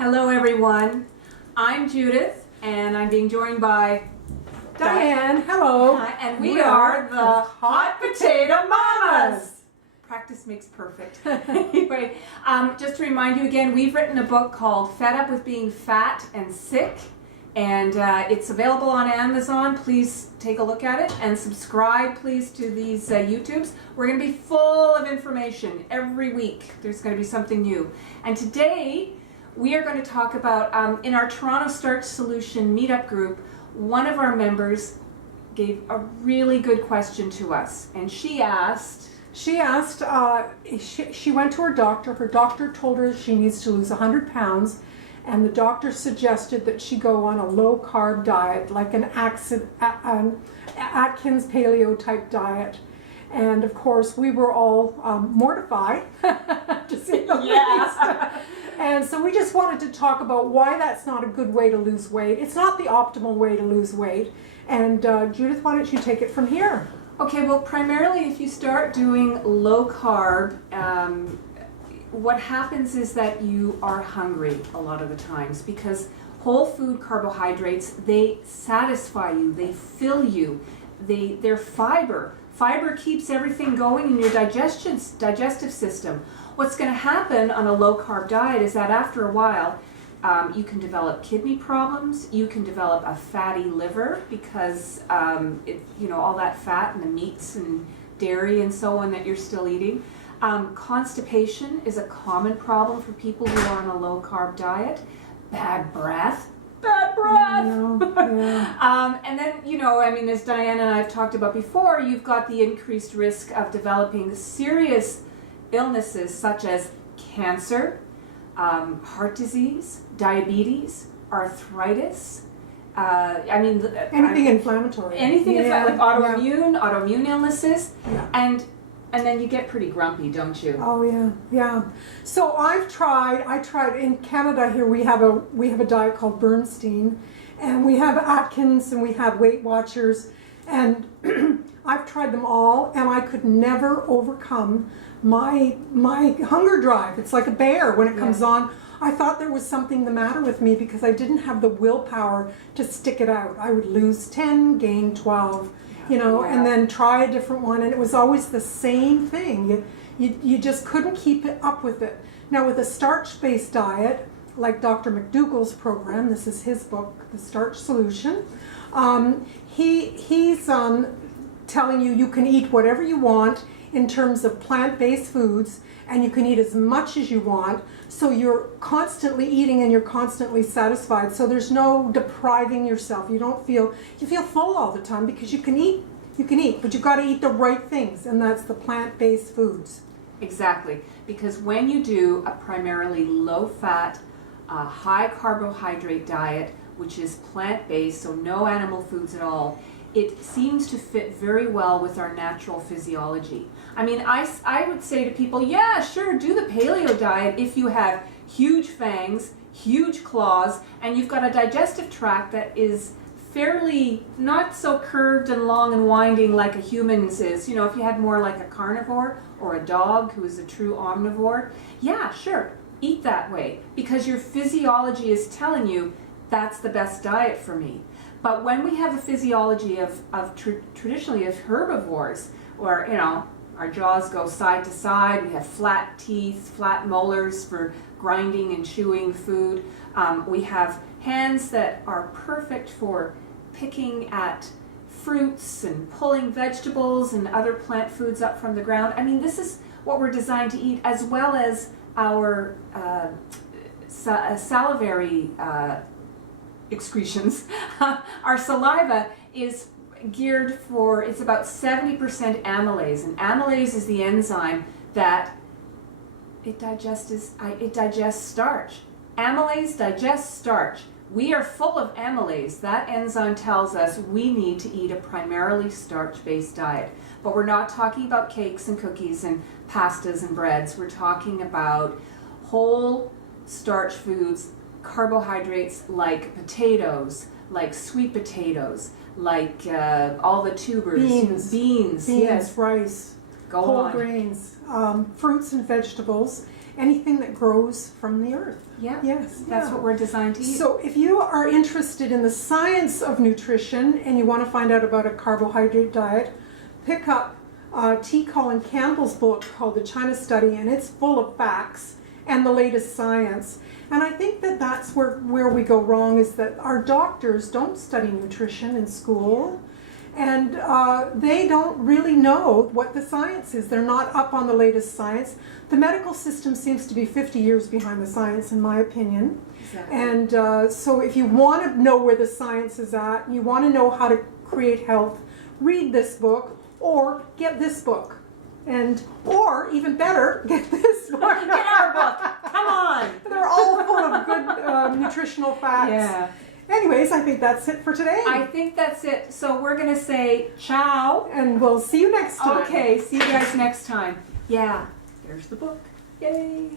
Hello everyone, I'm Judith and I'm being joined by Diane. Hello. And we are the Hot Potato Mamas. Practice makes perfect. Anyway, just to remind you again, we've written a book called Fed Up with Being Fat and Sick, and it's available on Amazon. Please take a look at it and subscribe please to these YouTubes. We're going to be full of information every week. There's going to be something new. And today we are going to talk about, in our Toronto Starch Solution meetup group, one of our members gave a really good question to us, and she asked, she went to her doctor. Her doctor told her she needs to lose 100 pounds, and the doctor suggested that she go on a low-carb diet, like an Atkins paleo type diet. And of course, we were all mortified, to say the least. And so we just wanted to talk about why that's not a good way to lose weight. It's not the optimal way to lose weight. And Judith, why don't you take it from here? Okay, well, primarily if you start doing low carb, what happens is that you are hungry a lot of the times, because whole food carbohydrates, they satisfy you, they fill you, they're fiber. Fiber keeps everything going in your digestive system. What's going to happen on a low-carb diet is that after a while, you can develop kidney problems, you can develop a fatty liver because all that fat and the meats and dairy and so on that you're still eating. Constipation is a common problem for people who are on a low-carb diet. Bad breath. And then, as Diane and I have talked about before, you've got the increased risk of developing serious illnesses such as cancer, heart disease, diabetes, arthritis, anything inflammatory. Anything like autoimmune illnesses. Yeah. And then you get pretty grumpy, don't you? Oh yeah. So I tried in Canada here we have a diet called Bernstein, and we have Atkins and we have Weight Watchers, and I've tried them all and I could never overcome my hunger drive. It's like a bear when it comes on. I thought there was something the matter with me because I didn't have the willpower to stick it out. I would lose 10, gain 12. And then try a different one, and it was always the same thing. You just couldn't keep it up with it. Now with a starch-based diet, like Dr. McDougall's program, this is his book, The Starch Solution, he's telling you can eat whatever you want in terms of plant-based foods, and you can eat as much as you want, so you're constantly eating and you're constantly satisfied, so there's no depriving yourself. You feel full all the time because you can eat, but you've got to eat the right things, and that's the plant-based foods. Exactly, because when you do a primarily low-fat, high carbohydrate diet, which is plant-based, so no animal foods at all, it seems to fit very well with our natural physiology. I mean, I would say to people, yeah, sure, do the paleo diet if you have huge fangs, huge claws, and you've got a digestive tract that is fairly not so curved and long and winding like a human's is. If you had more like a carnivore or a dog who is a true omnivore, yeah, sure, eat that way, because your physiology is telling you that's the best diet for me. But when we have a physiology traditionally of herbivores, where our jaws go side to side, we have flat teeth, flat molars for grinding and chewing food. We have hands that are perfect for picking at fruits and pulling vegetables and other plant foods up from the ground. I mean, this is what we're designed to eat, as well as our salivary excretions. Our saliva is geared for, it's about 70% amylase, and amylase is the enzyme that it digests starch. Amylase digests starch. We are full of amylase. That enzyme tells us we need to eat a primarily starch-based diet. But we're not talking about cakes and cookies and pastas and breads. We're talking about whole starch foods, carbohydrates like potatoes, like sweet potatoes, like all the tubers. Beans, yes. Rice, Go whole on. grains, fruits and vegetables. anything that grows from the earth. Yeah. Yes, That's yeah. what we're designed to eat. So if you are interested in the science of nutrition and you want to find out about a carbohydrate diet, pick up T. Colin Campbell's book called The China Study, and it's full of facts and the latest science. And I think that that's where we go wrong, is that our doctors don't study nutrition in school, and they don't really know what the science is. They're not up on the latest science. The medical system seems to be 50 years behind the science, in my opinion. Exactly. And so if you want to know where the science is at, and you want to know how to create health, read this book or get this book. Or even better, get this book. Get our book. Come on. They're all full of good nutritional facts. Yeah. Anyways, I think that's it for today. I think that's it. So we're going to say ciao. And we'll see you next time. Okay, see you guys next time. Yeah, there's the book. Yay.